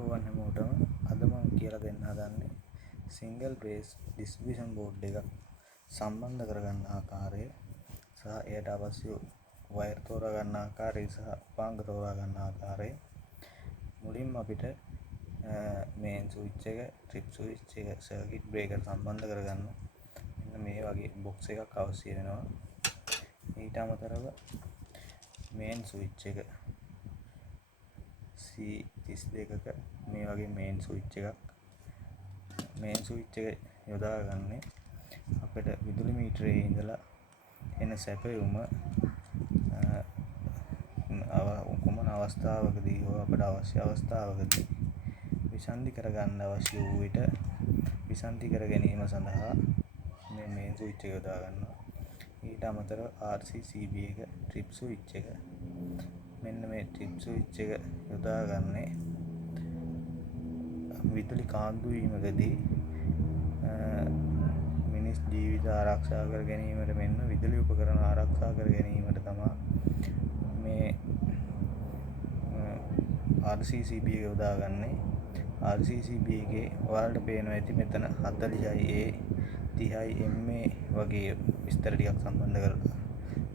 අයිබෝවන් හැමෝටම අද මම කියලා දෙන්න හදන්නේ සිංගල් බේස් ඩිස්ට්‍රිබියුෂන් බෝඩ් එක සම්බන්ධ කරගන්න ආකාරය සහ එයට අවශ්‍ය වයර් තෝරා ගන්න ආකාරය සහ උපාංග තෝරා ගන්න ආකාරය. මුලින්ම අපිට මේන් ස්විච් එක, ට්‍රිප් ස්විච් එක, සර්කිට් බ්‍රේකර් සම්බන්ධ කරගන්න මෙන්න මේ වගේ බොක්ස් එකක් අවශ්‍ය වෙනවා. ඊට අමතරව මේන් ස්විච් එක C32ක මේ වගේ මේන් ස්විච් එක යොදාගන්නේ අපිට විදුලි මීටරයේ ඉඳලා එන සැපයුම කුමන අවස්ථාවකදී හෝ අපට අවශ්‍ය අවස්ථාවකදී විසන්ධි කරගන්න අවශ්‍ය වූ විට විසන්ධි කර ගැනීම සඳහා මේ මේන් ස්විච් එක යොදා ගන්නවා. ඊට අමතරව RCCB එක, ට්‍රිප් ස්විච් එක, මෙන්න මේ ට්‍රිප් ස්විච් එක යොදාගන්නේ විදුලි කාන්දු වීමකදී මිනිස් ජීවිත ආරක්ෂා කර ගැනීමට මෙන්ම විදුලි උපකරණ ආරක්ෂා කර ගැනීමට තමයි මේ RCCB එක යොදාගන්නේ. RCCB එකේ ඔයාලට පේනවා ඇති මෙතන 40A 30MA වගේ විස්තර ටිකක් සම්බන්ධ කරලා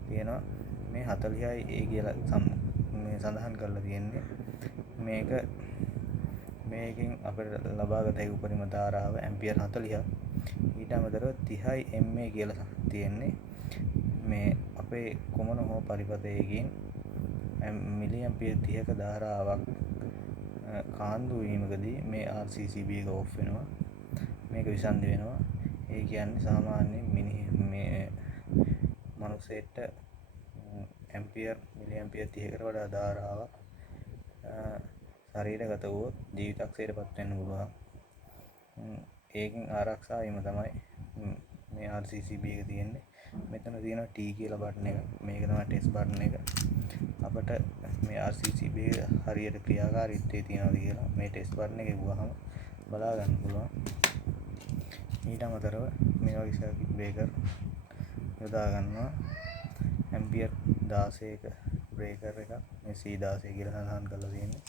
තියෙනවා. මේ 40A කියලා මේ සඳහන් කරලා තියෙන්නේ මේකෙන් අපිට ලබාගත හැකි උපරිම ධාරාව ඇම්පියර් 40ක්. ඊට අමතරව 30MA කියලා තියෙන්නේ මේ අපේ කුමන හෝ පරිපථයකින් මිලි ඇම්පියර් 30ක ධාරාවක් කාන්දු වීමකදී මේ RCCB එක ඔෆ් වෙනවා. මේක විසන්ධි වෙනවා. ඒ කියන්නේ සාමාන්‍යයෙන් මේ මනුස්සයෙක්ට මිලි ඇම්පියර් 30කට වඩා ධාරාවක් ශරීරගත වුවොත් ජීවිතක්ෂයට පත් වෙන්න පුළුවන්. ඒකෙන් ආරක්ෂා වීම තමයි මේ RCCB එක තියෙන්නේ. මෙතන තියෙනවා T කියලා බටන් එක. මේක තමයි ටෙස්ට් බටන් එක. අපිට මේ RCCB එක හරියට ක්‍රියාකාරීත්වය තියනවාද කියලා මේ ටෙස්ට් බටන් එක ගිහුවාම බලා ගන්න පුළුවන්. ඊට අමතරව මේ වගේ සර්කිට් බ්‍රේකර් යොදා ගන්නවා. ඇම්පියර් 16ක බ්‍රේකර් එකක් මේ C16 කියලා සඳහන් කරලා තියෙන්නේ.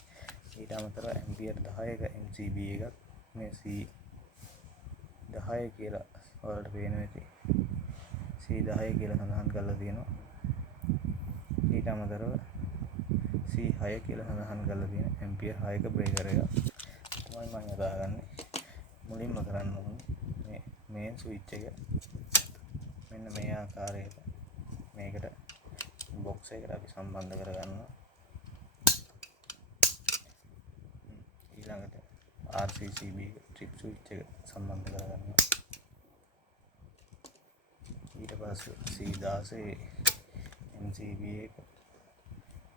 ඊට අමතරව ඇම්පියර් 10ක MCB එකක් මේ C10 කියලා ඔයාලට පේනවා ඇති. C10 කියලා සඳහන් කරලා තියෙනවා. ඊට අමතරව C6 කියලා සඳහන් කරලා තියෙන ඇම්පියර් 6ක බ්‍රේකර් එකක් තමයි මම යොදාගන්නේ. මුලින්ම කරන්න ඕනේ මේ මේන් ස්විච් එක මෙන්න මේ ආකාරයට මේකට බොක්ස් එකට අපි සම්බන්ධ කරගන්නවා. ඊළඟට RCCB ට්‍රිප් ස්විච් එක සම්බන්ධ කරගන්නවා. ඊට පස්සේ C16 MCB එක,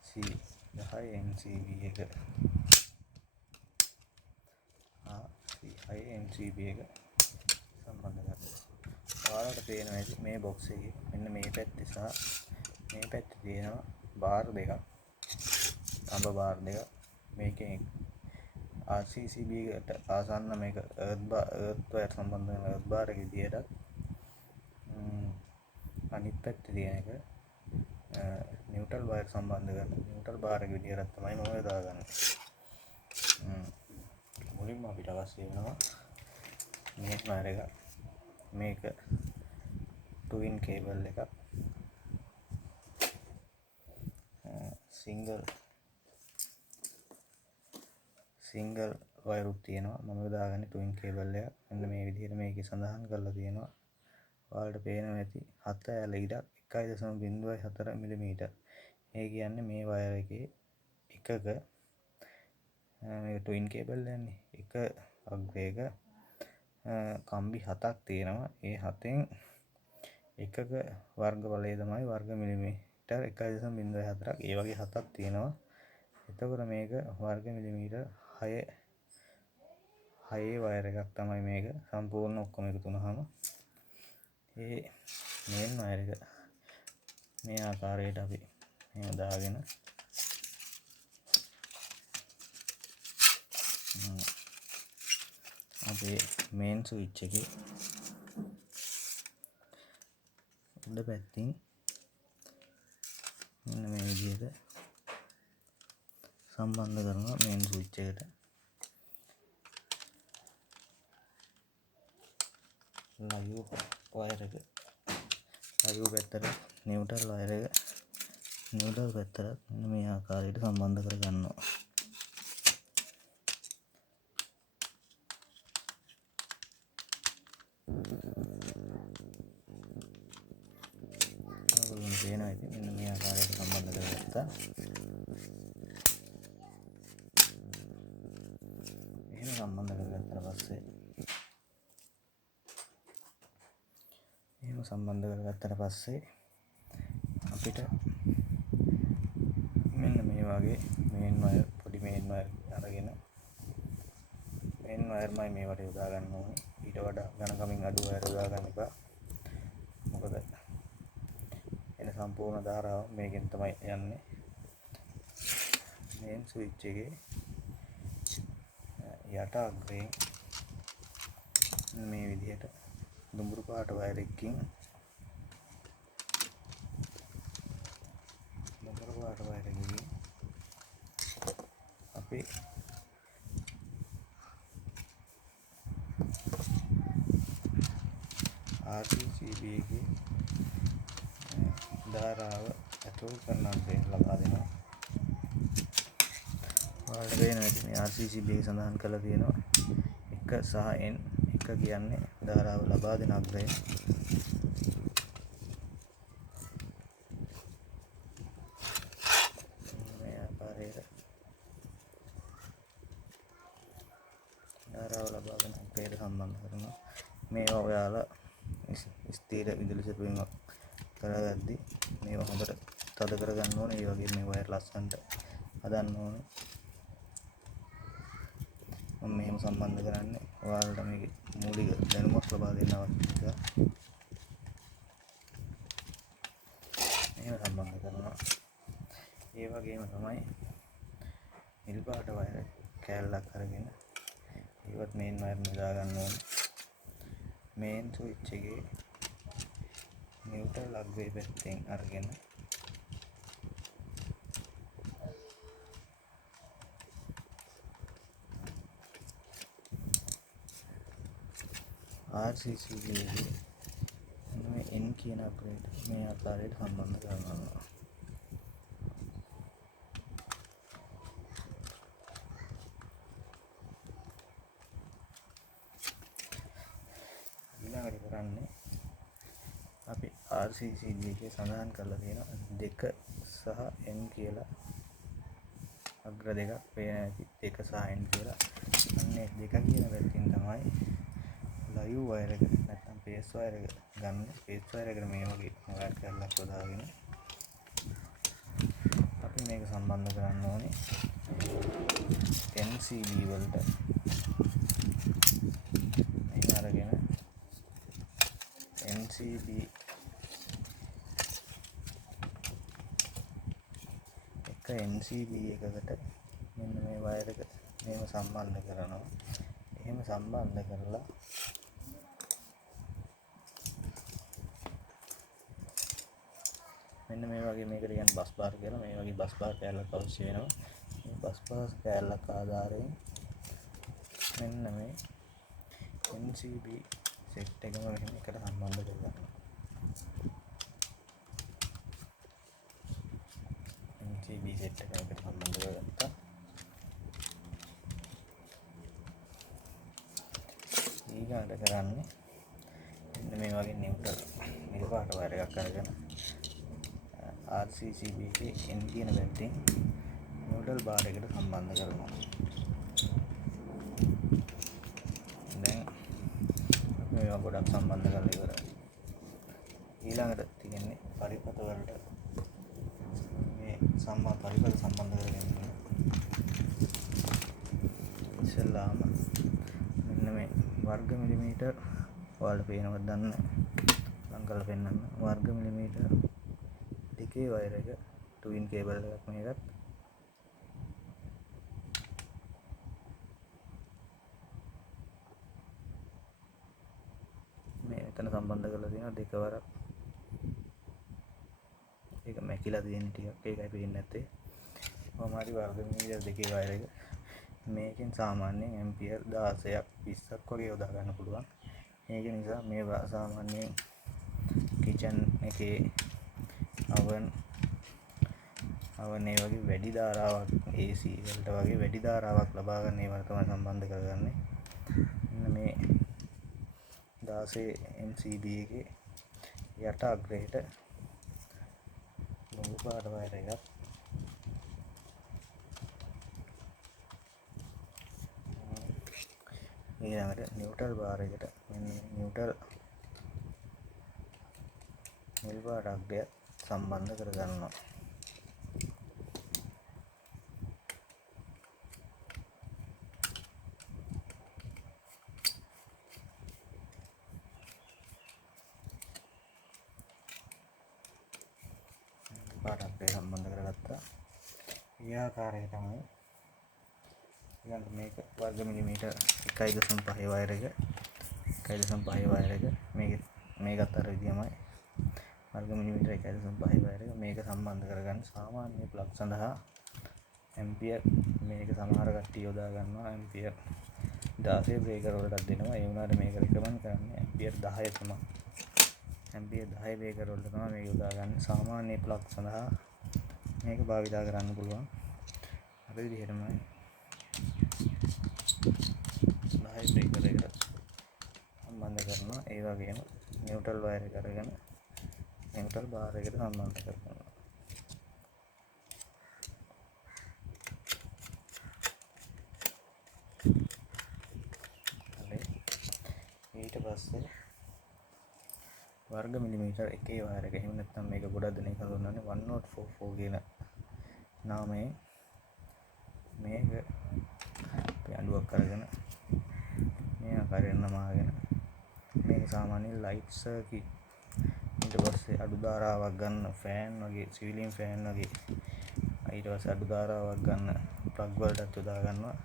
C10 MCB එක, C6 MCB එක සම්බන්ධ කරගන්නවා. ඔයාලට පේනවා ඇති මේ බොක්ස් එකේ මෙන්න මේ පැත්තේ සහ මේ පැත්තේ තියෙනවා බාර් දෙකක්. අඹ බාර් දෙකක්. මේකෙන් RCCB එකට ආසන්න මේක එර්ත් වයර් සම්බන්ධ වෙන එර්ත් බාර් එක විදියට අනිත් පැත්තේ තියෙන එක නියුට්‍රල් වයර් සම්බන්ධ කරන නියුට්‍රල් බාර් එක විදියට තමයි මම යොදාගන්නේ. මුලින්ම අපිට අවශ්‍ය වෙනවා මේ වයර් එක. මේක ටුවින් කේබල් එකක්. සිංගල් වයරුත් තියෙනවා. මම යොදාගන්නේ ටුවින් කේබල් එකක්. මෙන්න මේ විදිහට මේකේ සඳහන් කරලා තියෙනවා. ඔයාලට පේනවා ඇති 7 ඇල ඉඩක් 1.04 මිලිමීටර්. ඒ කියන්නේ මේ වයර් එකේ එකක මේ ටුවින් කේබල් එකනේ එක අග්‍රයක කම්බි 7ක් තියෙනවා. ඒ 7න් එකක වර්ගඵලය තමයි වර්ග මිලිමීටර් 1.04ක්. ඒ වගේ 7ක් තියෙනවා. එතකොට මේක වර්ග මිලිමීටර් 6 වයර් එකක් තමයි මේක සම්පූර්ණ ඔක්කොම එකතු වුණාම. ඒ මේන් වයර් එක මේ ආකාරයට අපි මෙහෙම දාගෙන අපේ මේන් ස්විච් එකේ උඩ පැත්තෙන් මෙන්න මේ විදිහට සම්බන්ධ කරනවා මේන් ස්විච් එකට. ලයිව් වයර් එක ලයිව් පැත්තට නිව්ට්‍රල් වයර් එක නිව්ට්‍රල් පැත්තට මේ ආකාරයට සම්බන්ධ කර ගන්නවා. ඔයගොල්ලෝ පේනවා ඉතින් මෙන්න මේ ආකාරයට සම්බන්ධ කරගත්තා. එහෙම සම්බන්ධ කරගත්තට පස්සේ අපිට මෙන්න මේ වගේ මේන් වයර් පොඩි මේන් වයර් අරගෙන මේන් වයර්මයි මේවට යොදා ගන්න ඕනේ. ඊට වඩා ඝනකමින් අඩු වයර් යොදා ගන්න එපා. මොකද එන සම්පූර්ණ ධාරාව මේකෙන් තමයි යන්නේ. මේන් ස්විච් එකේ යට අග්‍රයෙන් මේ විදිහට දුඹුරු පාට වයර් එකකින් අපි RCCB එකේ ධාරාව ඇතුල් කරන අංශය ලබා දෙනවා. ඔයාලට පේනවා ඇති මේ RCCB එකේ සඳහන් කරලා තියෙනවා 1 සහ N. 1 කියන්නේ ධාරාව ලබා දෙන අග්‍රය. මේ ආකාරයට ධාරාව ලබා දෙන අග්‍රයට සම්බන්ධ කරනවා. මේවා ඔයාලා ස්ථීර විදුලි සෙපීමක් කරගද්දී මේවා හොඳට තද කරගන්න ඕනේ. ඒ වගේම මේ වයර් ලස්සනට හදන්න ඕනේ. මම මෙහෙම සම්බන්ධ කරන්නේ ඔයාලට මේකේ මූලික දැනුමක් ලබා දෙන්න අවශ්‍ය නිසා මෙහෙම සම්බන්ධ කරනවා. ඒ වගේම තමයි නිල් පාට වයර් කෑල්ලක් අරගෙන ඒවත් මේන් වයර් යොදා ගන්න ඕනේ. මේන් ස්විච් එකේ නිව්ට්‍රල් අග්‍රේ පැත්තෙන් අරගෙන RCCB එකේ මේ N කියන අග්‍රයට මේ ආකාරයට සම්බන්ධ කරනවා. ඊළඟට කරන්නේ අපි RCCB එකේ සඳහන් කරලා තියෙන 2 සහ N කියලා අග්‍ර දෙකක් පේන ඇති. 2 සහ N කියලා. අන්නේ 2 කියන පැත්තෙන් තමයි ලයිව් වයර් එක නැත්නම් පේස් වයර් එක ගන්න. පේස් වයර් එකට මේ වගේ වයර් කැල්ලක් යොදාගෙන අපි මේක සම්බන්ධ කරන්න ඕනේ NCB වලට. මේක අරගෙන NCB එක NCB එකකට මෙන්න මේ වයර් එක මේව සම්බන්ධ කරනවා. එහෙම සම්බන්ධ කරලා මෙන්න මේ වගේ මේකට කියන්නේ බස් බාර් කියලා. මේ වගේ බස් බාර් කෑල්ලක් අවශ්‍ය වෙනවා. මේ බස් බාර් කෑල්ලක් ආධාරයෙන් මෙන්න මේ NCB සෙට් එකම මෙහෙම එකට සම්බන්ධ කරගන්න. NCB සෙට් එක එකට සම්බන්ධ කරගත්තා. ඊළඟට කරන්නේ මෙන්න මේ වගේ නිව්ට්‍රල් නිල් පාට වයර් එකක් අරගෙන RCCB එකේ N කියන පැත්තෙන් නිව්ට්‍රල් බාර් එකට සම්බන්ධ කරනවා. දැන් මේවා ගොඩක් සම්බන්ධ කරලා ඉවරයි. ඊළඟට තියෙන්නේ පරිපත වලට මේ පරිපත සම්බන්ධ කරගෙන ඉස්සෙල්ලාම මෙන්න මේ වර්ග මිලිමීටර් ඔයාලට පේනවද දන්නේ ලං කරලා පෙන්නන්න. වර්ග මිලිමීටර් දෙකේ වයර් එක ටුයින් කේබල් එකක් මේකත්. මේ මෙතන සම්බන්ධ කරලා තියෙනවා දෙකවරක්. ඒක මැකිලා තියෙන ටිකක් ඒකයි පේන්නේ නැත්තේ. කොහොම හරි වර්ග මිලිමීටර් දෙකේ වයර් එක මේකෙන් සාමාන්‍යයෙන් ඇම්පියර් 16ක් 20ක් වගේ යොදා ගන්න පුළුවන්. ඒක නිසා මේ සාමාන්‍යයෙන් කිචන් එකේ oven ඒ වගේ වැඩි ධාරාවක් AC වලට වගේ වැඩි ධාරාවක් ලබා ගන්න ඒවට තමයි සම්බන්ධ කරගන්නේ. මේ 16 MCB එකේ යට අග්‍රයට ලොකු පාට වයර් එකක් ඊළඟට නිව්ට්‍රල් බාර් එකට මෙන්න නිව්ට්‍රල් නිල් පාට අග්‍රය සම්බන්ධ කරගන්නවා. පාට අග්‍රය සම්බන්ධ කරගත්තා. ඒ ආකාරය තමයි ඊළඟ මේක වර්ග මිලිමීටර් 1.5 වයර් එක 1.5 වයර් එක මේකත් අර විදියමයි වර්ග මිලිමීටර් 1.5 වයර් එක මේක සම්බන්ධ කරගන්න සාමාන්‍ය ප්ලග් සඳහා ඇම්පියර් මේක සමහර කට්ටිය යොදා ගන්නවා ඇම්පියර් 16 බ්‍රේකර් වලටත් දෙනවා. ඒ වුණාට මේක රෙකමන්ඩ් කරන්නේ ඇම්පියර් 10 තමයි. ඇම්පියර් 10 බ්‍රේකර් වලට තමයි මේක යොදා ගන්න. සාමාන්‍ය ප්ලග් සඳහා මේක භාවිතා කරන්න පුළුවන්. අර විදිහටම 10 බ්‍රේකර් එකට සම්බන්ධ කරනවා. ඒ වගේම නිව්ට්‍රල් වයර් එක අරගෙන නිව්ට්‍රල් බාර් එකට සම්බන්ධ කරනවා. ඊට පස්සේ වර්ග මිලිමීටර් 1 වයර් එක එහෙම නැත්නම් මේක ගොඩක් දෙනෙක් හඳුන්වන්නේ 1044 කියන නාමයෙන් මේක අඩුවක් කරගෙන මේ ආකාරයෙන් නමාගෙන මේක සාමාන්‍යයෙන් ලයිට් සර්කිට් ඊට පස්සේ අඩු ධාරාවක් ගන්න ෆෑන් වගේ සිවිලින් ෆෑන් වගේ ඊට පස්සේ අඩු ධාරාවක් ගන්න ප්ලග් වලටත් යොදා ගන්නවා.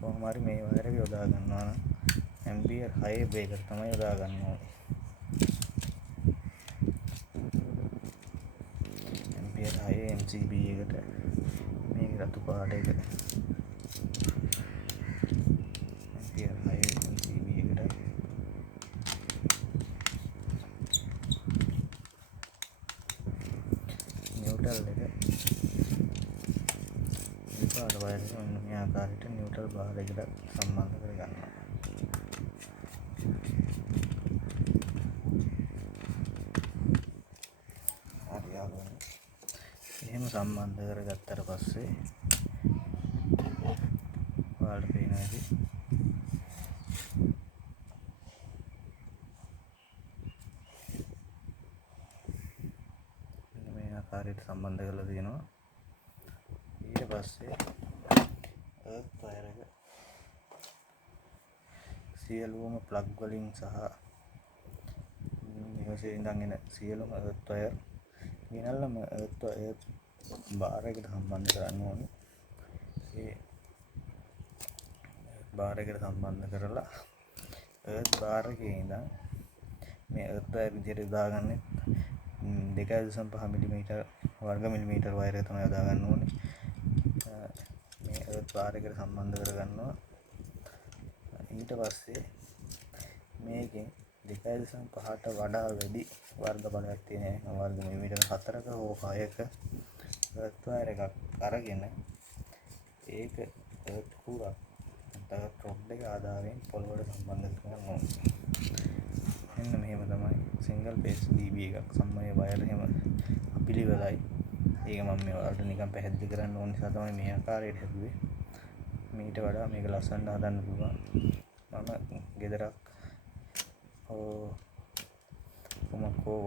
කොහොම හරි මේ වයර් එක යොදා ගන්නවා නම් ඇම්පියර් 6 බ්‍රේකර් තමයි යොදා ගන්න ඕනේ. ඇම්පියර් 6 MCB එකට මේක රතු පාට එක ඇම්පියර් 6 MCB එකට නිව්ට්‍රල් එක පාට වයර් එක මේ ආකාරයට නිව්ට්‍රල් බාර් එකට සම්බන්ධ කරගන්නවා. එහෙම සම්බන්ධ කරගත්තට පස්සේ ඔයාලට පේන විදිහ මේ ආකාරයට සම්බන්ධ කරලා තියෙනවා. ඊට පස්සේ අර්ත් වයර් එක සියලුම ප්ලග් වලින් සහ මේකේ ඉඳන් එන සියලුම අර්ත් වයර් ගෙනල්ලාම අර්ත් බාර් එකට සම්බන්ධ කරන්න ඕනේ. ඒ බාර් එකට සම්බන්ධ කරලා අර්ත් බාර් එකේ ඉඳන් මේ අර්ත් වයර් විදියට යොදාගන්නේ 2.5 මිලිමීටර් වර්ග මිලිමීටර් වයර් එක තමයි යොදා ගන්න ඕනේ. මේ අර්ත් බාර් එකට සම්බන්ධ කරගන්නවා. ඊට පස්සේ මේකෙන් 2.5ට වඩා වැඩි වර්ග බලයක් තියෙන වර්ග මිලිමීටර් 4ක හෝ 6ක අර්ත් වයර් එකක් අරගෙන ඒක අර්ත් කුරක් නැත්නම් රොඩ් එක ආධාරයෙන් පොළොවට සම්බන්ධ කරගන්න ඕනේ. මෙන්න මෙහෙම තමයි සිංගල් බේස් DB එකක් සම්මය වයර් එහෙම අපිලිවෙලයි. ඒක මම මේ වලට නිකන් පැහැදිලි කරන්න ඕන නිසා තමයි මේ ආකාරයට හැදුවේ. මීට වඩා මේක ලස්සනට හදන්න පුළුවන්. මම ගෙදරක් කොමකෝව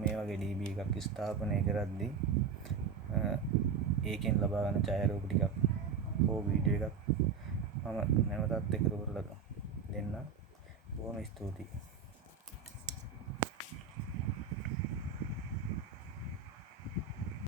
මේ වගේ DB එකක් ස්ථාපනය කරද්දී ඒකෙන් ලබා ගන්න ඡායාරූප ටිකක් හෝ වීඩියෝ එකක් මම නැවතත් එකතු කරලා දෙන්න. බොහොම ස්තුතියි.